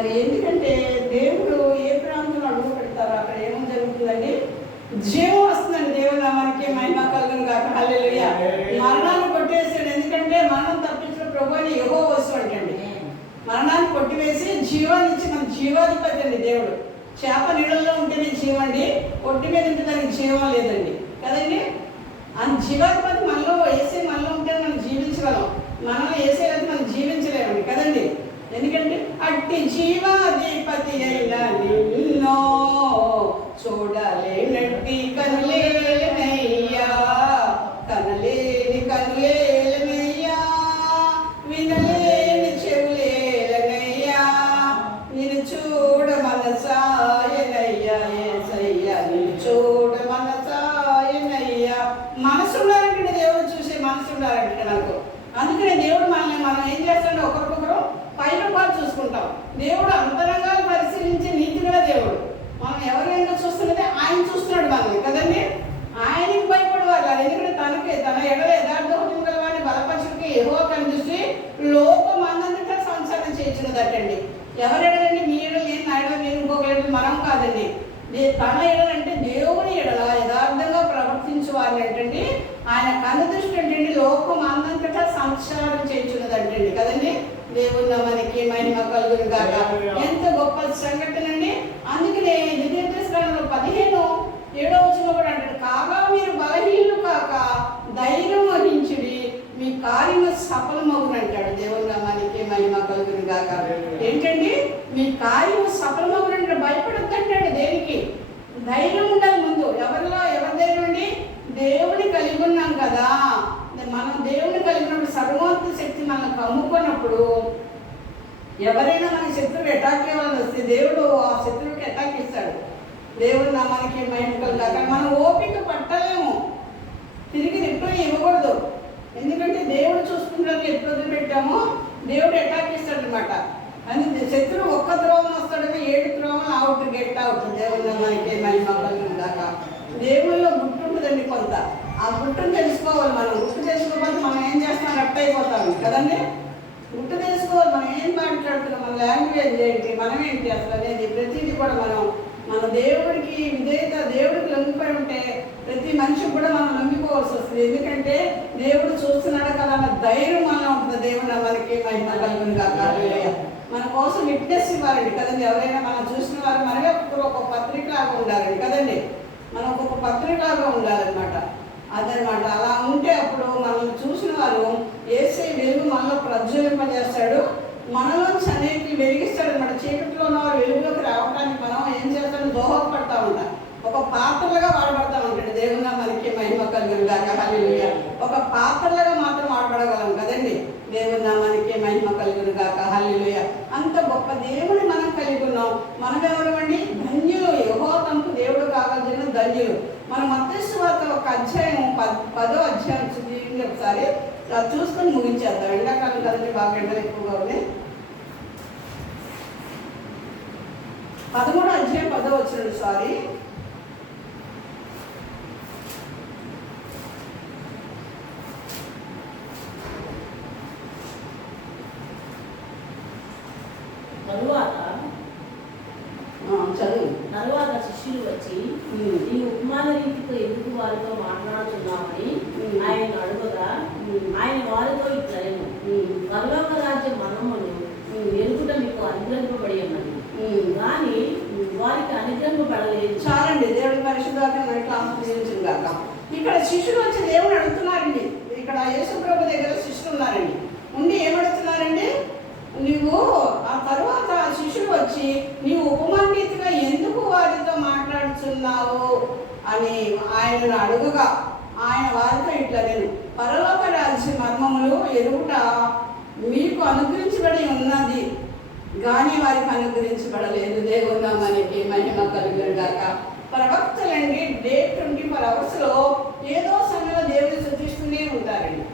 మరి ఎందుకంటే దేవుడు ఏ ప్రాంతంలో అడుగు పెడతారో అక్కడ ఏమో జరుగుతుందండి, జీవం వస్తుందండి. దేవుని నామానికి మహిమ కలుగును గాక. హల్లెలూయా. మరణాన్ని కొట్టేసాడు. ఎందుకంటే మరణం తప్పించిన ప్రభువుని యెహోవా వస్తాడు అండి. మరణాన్ని కొట్టివేసి జీవాన్ని ఇచ్చి మన జీవాధిపతి అండి దేవుడు. చేప నీళ్ళల్లో ఉంటేనే జీవం అండి, ఒట్టి మీద ఉంటే దానికి జీవం లేదండి కదండి. ఆ జీవాధిపతి మనలో వేసే మనలో ఉంటే మనం జీవించగలం. మనలో వేసేది మనం జీవించలేమండి కదండి. ఎందుకంటే అట్టి జీవాధిపతి అయినా నిన్నో చూడలేనట్టి కనులేనయ్యా, కనలేని కనులేనయ్యా, వినలేని చెవులేనయ్యా, నిన్ను చూడ మనసాయనయ్యా, యేసయ్యా నిన్ను చూడ మనసాయనయ్యా. మనసు ఉండాలంటే దేవుడు చూసే మనసు ఉండాలంటే నాకు. అందుకనే దేవుడు మనం ఏం చేస్తాడో ఒకరికొకరు పైన పాటు చూసుకుంటాం. దేవుడు అంతరంగాలు పరిశీలించే నీతిగల దేవుడు. మనం ఎవరైనా చూస్తున్నదే ఆయన చూస్తున్నాడు మనల్ని కదండి. ఆయనకి భయపడేవారు కాదు. ఎందుకంటే తన ఎడల యథార్థం గల వాడిని బలపరచుకి యెహోవా కనిపిస్తే లోకం అందరితో సంసారం చేయించినదటండి. ఎవరెడలండి? మీ ఎడలు నేను, నా ఎడలు నేను, ఇంకొక ఎడలు మనం కాదండి. తన ఎడలంటే దేవుని ఎడల యథార్థంగా ప్రవర్తించే వారిని అంటండి ఆయన కనుదృష్టి అంటండి లోకం అందంతటా సంసారం చేయించున్నదంటండి కదండి. దేవుని నామానికి మహిమ కలుగును గాక. ఎంత గొప్ప సంఘటన అండి. అందుకనే ద్వితీయోపదేశకాండంలో 15:7 కూడా అంటాడు, కాగా మీరు బలహీనులు కాక ధైర్యం వహించుడి, మీ కార్యము సఫలమగును అంటాడు. దేవుని నామానికి మహిమ కలుగును గాక. ఏంటండి మీ కార్యము సఫలమగును అంటే భయపడొద్దు అంటాడు. దేనికి? ధైర్యం ఉండాలి ముందు. ఎవరి ధైర్యం అండి? దేవుని కలిగి ఉన్నాం కదా. మనం దేవుని కలిగినప్పుడు సర్వోన్నత శక్తి మనకు కమ్ముకున్నప్పుడు ఎవరైనా మన శత్రువులు అటాక్ చేయాలని వస్తే దేవుడు ఆ శత్రువుకి అటాక్ ఇస్తాడు. దేవుడు మనకి మైండ్ కలిగాక మనం ఓపిక పట్టలేము, తిరిగి రిప్లై ఇవ్వకూడదు. ఎందుకంటే దేవుడు చూసుకుంటాను ఎప్పుడు వదిలిపెట్టామో దేవుడు అటాక్ ఇస్తాడు అనమాట. అని శత్రువు ఒక్క ద్రోవం వస్తాడని 7 ద్రోవం అవుట్ గెట్ అవుతుంది. దేవుడు మనకి మహిమ కలిగాక. దేవుళ్ళలో గుట్టు ఉంటుందండి కొంత. ఆ గుట్టును తెలుసుకోవాలి మనం. గుట్టు తెలుసుకోకపోతే మనం ఏం చేస్తాం, రట్ అయిపోతాము కదండి. గుట్టు తెలుసుకోవాలి, మనం ఏం మాట్లాడుతున్నాం, మన లాంగ్వేజ్ ఏంటి, మనం ఏంటి అసలు అనేది ప్రతిదీ కూడా మన దేవుడికి విధేయత, దేవుడికి లొంగిపోయి ఉంటే ప్రతి మనిషికి కూడా మనం లొంగిపోవాల్సి వస్తుంది. ఎందుకంటే దేవుడు చూస్తున్నాడు కదా అన్న ధైర్యం మనలో ఉంటుంది. దేవుడు మనకి మహిమ కలుగును గాక. మన కోసం విట్నెస్ ఇవ్వాలండి కదండి. ఎవరైనా మనం చూసిన వారు మనమే ఒక పత్రికలాగా ఉండాలండి కదండి. మనం ఒక్కొక్క పత్రికలాగా ఉండాలన్నమాట. అదనమాట. అలా ఉంటే అప్పుడు మనల్ని చూసిన వారు యేసే వెలుగు మనలో ప్రజ్వలింపజేస్తాడు, మనలోంచి అనేవి వెలిగిస్తాడు అనమాట. చీకట్లో ఉన్న వారు వెలుగులోకి రావడానికి మనం ఏం చేస్తాడు, దోహదపడతా ఉంటాం. ఒక పాత్రలుగా వాడబడతా ఉంటాడు. దేవుని నామానికి మహిమ కలుగును గాక. హల్లెలూయా. ఒక పాత్రలుగా మాత్రం వాడబడగలం కదండి. దేవుని నామానికి మహిమ కలుగును గాక. హల్లెలూయా. అంత గొప్ప దేవుని మనం కలిగి ఉన్నాం. మనం ఎవరమండి? ధన్యులు. యెహోవా తమకు దేవుడు కావాల్సిన ధన్యులు. మన మత్తయి సువార్త ఒక అధ్యాయం 10వ అధ్యాయం చదివి ఒకసారి చూసుకొని ముగించేద్దాం. ఎండాకాలం కదండి, బాగా ఎండలు ఎక్కువగా ఉన్నాయి. 13వ అధ్యాయం 10వ వచనం. సారీ, తరువాత శిష్యులు వచ్చి ఈ ఉపమాన రీతితో ఎందుకు వారితో మాట్లాడుతున్నామని ఆయన అడుగగా ఆయన వారితో ఇట్లనేను, పరలోక రాజ్య మర్మమును ఎరుగుట మీకు అనుగ్రహింపబడి ఉన్నది, కానీ వారికి అనుగ్రహింపబడలేదు. చాలండి. దేవుడి పరిశుద్ధాత్మ మనకి ఆశీర్వదించును గాక. ఇక్కడ శిష్యులు వచ్చి దేవుని అడుగుతున్నారండి. ఇక్కడ యేసుప్రభు దగ్గర శిష్యులు ఉన్నారండి. ఉండి ఏమడుగుతున్నారండి? నువ్వు ఆ తర్వాత శిష్యులు వచ్చి నీవు ఉపమానరీతిగా ఎందుకు వారితో మాట్లాడుతున్నావు అని ఆయనను అడుగుగా ఆయన వారితో ఇట్లా, నేను పరలోక రాజ్య మర్మములు ఎరుగుట మీకు అనుగ్రహించబడి ఉన్నది, కానీ వారికి అనుగ్రహించబడలేదు. దేవుని నామానికి మహిమ కలుగును గాక. ప్రవక్తలండి డే 24 అవర్స్లో ఏదో సమయంలో దేవుని స్తుతిస్తూనే ఉంటారండి.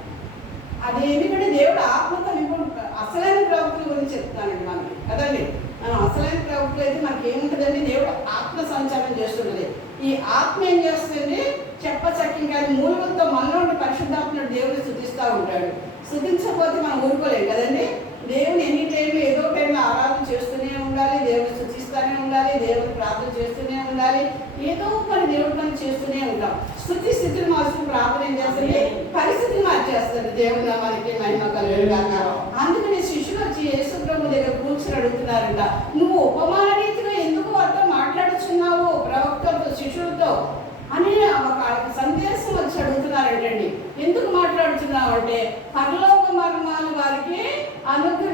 అది ఎందుకంటే దేవుడు ఆత్మతో నింపుడు. అసలైన ప్రవక్తల గురించి చెప్తానండి మనకి కదండి. మనం అసలైన ప్రవక్తలు అయితే మనకి ఏముంటుందండి, దేవుడు ఆత్మ సంచారం చేస్తుంటుంది. ఈ ఆత్మ ఏం చేస్తుంది, చెప్పచక్యం కాదు, మూలుగులతో మనలో ఉండి పరిశుద్ధాత్మను దేవుడిని స్తుతిస్తూ ఉంటాడు. స్తుతించకపోతే మనం ఊరుకోలేం కదండి. దేవుని ఎన్ని టైంలో ఏదో టైంలో ఆరాధన చేస్తూనే ఉండాలి, దేవుడు స్తుతిస్తూనే ఉండాలి, దేవుడు ప్రార్థన చేస్తూనే ఉండాలి, ఏదో పని దేవుడి పని చేస్తూనే ఉంటాం. స్తుతి స్థితిని మార్చుకుని ప్రార్థన ఏం చేస్తుంది, పరిస్థితిని మార్చేస్తుంది. దేవుడు నామానికి మహిమ కలుగుగాక. అందుకని శిష్యులు వచ్చి యేసు ప్రభు దగ్గర కూర్చుని అడుగుతున్నారంట, నువ్వు ఉపమాన రీతిగా ఎందుకు వారితో మాట్లాడుచున్నావు, ప్రవక్తలతో శిష్యులతో అని ఒక సందేశం వచ్చి అడుగుతున్నారంటండి. ఎందుకు మాట్లాడుతున్నావు అంటే, పరలోక మర్మాలు వారికి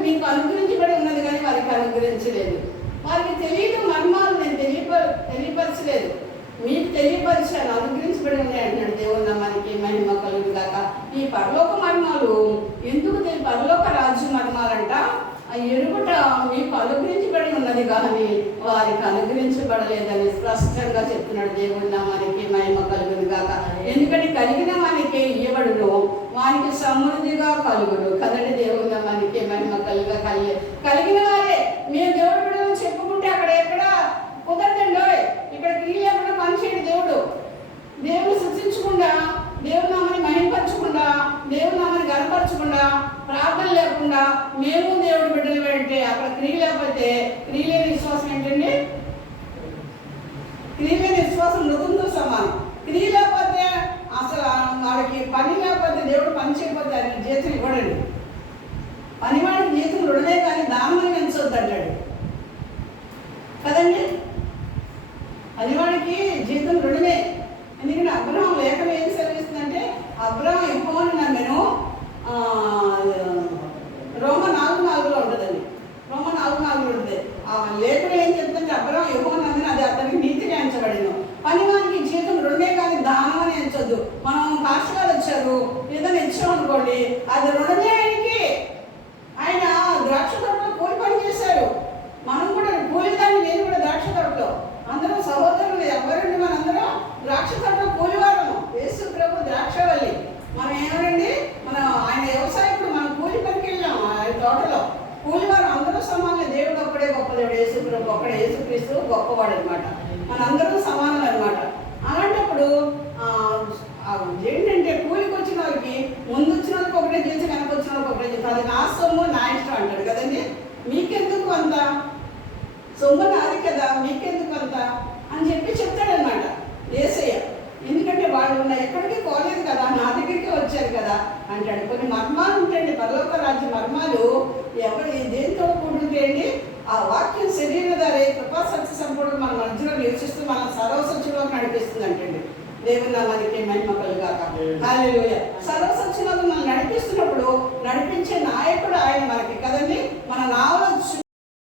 మీకు అనుగ్రహించబడి ఉన్నది కానీ వారికి అనుగ్రహించలేదు. వారికి తెలియదు మర్మాలు, నేను తెలియపరచలేదు, మీకు తెలియపరిచాను, అనుగ్రహించబడి ఉన్నాయి అంటున్నాడు. దేవుని నామానికి మహిమ కలుగుగాక. ఈ పరలోక మర్మాలు ఎందుకు పరలోక రాజ్య మర్మాలంట ఎరుగుట మీకు అనుగ్రహించబడి ఉన్నది కానీ వారికి అనుగ్రహించబడలేదని స్పష్టంగా చెప్తున్నాడు. దేవుని నామానికి మహిమ కలుగుగాక. ఎందుకంటే కలిగిన వానికి ఇవ్వబడును, వానికి సమృద్ధిగా కలుగును కదండి. దేవుని నామానికి మహిమ కలిగిన వారే మేము దేవుడు బిడ్డలు చెప్పుకుంటే అక్కడ ఎక్కడ కుదరదండో. ఇక్కడ క్రియలు ఎక్కడ పనిచేయడు దేవుడు. దేవుని సృష్టించకుండా, దేవుని నామాన్ని మహిమపరచకుండా, దేవుని నామాన్ని గనపరచకుండా, ప్రార్థన లేకుండా మేము దేవుడి బిడ్డలు అంటే అక్కడ క్రియ లేకపోతే క్రియలేని విశ్వాసం ఏంటండి? క్రియలేని విశ్వాసం మృతంతో సమానం. క్రియ లేకపోతే అసలు వాడికి పని లేకపోతే దేవుడు పని చేయకపోతే ఆయన జీతం ఇవ్వడండి. పనివాడికి జీతం రుణమే కానీ దానమని పెంచొద్దు అంటాడు కదండి. పనివాడికి జీతం రుణమే. ఎందుకంటే అబ్రహాం లేఖనం ఏం సెలవిస్తుందంటే, అబ్రహాం యెహోవాను నమ్మెను, రోమా 4:4 ఉంటుందండి. రోమా 4:4 ఉంటుంది. ఆ లేఖనం ఏం చెప్తుందంటే, అబ్రహాం యెహోవాను నమ్మెను, అది అతనికి నీతిగా ఎంచబడిను. పనివానికి జీతం రుణమే కానీ దానం అని ఎంచొద్దు. మనం పాస్టర్ వచ్చారు ఏదైనా ఇచ్చామనుకోండి, అది రుణమే ఆయనకి. ఆయన ద్రాక్ష తోటలో కూలి పని చేశారు, మనం కూడా కూలిదాన్ని. నేను కూడా ద్రాక్ష తోటలో, అందరం సహోదరులు. ఎవరండి మనందరం ద్రాక్ష తోటలో కూలివారము. యేసు ప్రభు ద్రాక్షవల్లి, మనం ఏమండి ఆయన వ్యవసాయకుడు, మనం కూలి పనికి వెళ్ళాం. ఆయన తోటలో కూలివారు అందరూ సమానం. దేవుడు ఒక్కడే గొప్ప దేవుడు, యేసు ప్రభు ఒక్కడే, యేసుక్రీస్తు గొప్పవాడు అనమాట. మనందరూ సమానం అనమాట. అలాంటప్పుడు ఏంటంటే కూలికి వచ్చిన వాళ్ళకి ముందు వచ్చిన వాళ్ళకి ఒకటే చేసి వెనక వచ్చిన వాళ్ళకి ఒకటే చేసి, అది నా సొమ్ము నా ఇష్టం అంటాడు కదండి. మీకెందుకు అంత సొమ్ము నాది కదా, మీకెందుకు అంత అని చెప్పి చెప్తాడనమాట యేసయ్య. ఎందుకంటే వాళ్ళు ఎక్కడికి పోలేదు కదా, నా దగ్గరికి వచ్చారు కదా అంటాడు. కొన్ని మర్మాలు ఉంటాయండి, పరలోక రాజ్య మర్మాలు. ఎవరు దేంతో కూడుంటాయండి? ఆ వాక్యం శరీరధారే కృపా సత్య సంపూర్ణ మన మధ్యలో నివసిస్తూ మన సర్వసత్యంలోకి నడిపిస్తుంది అంటండి. దేవుని నామానికి మహిమ కలుగాక. హల్లెలూయా. సర్వసత్య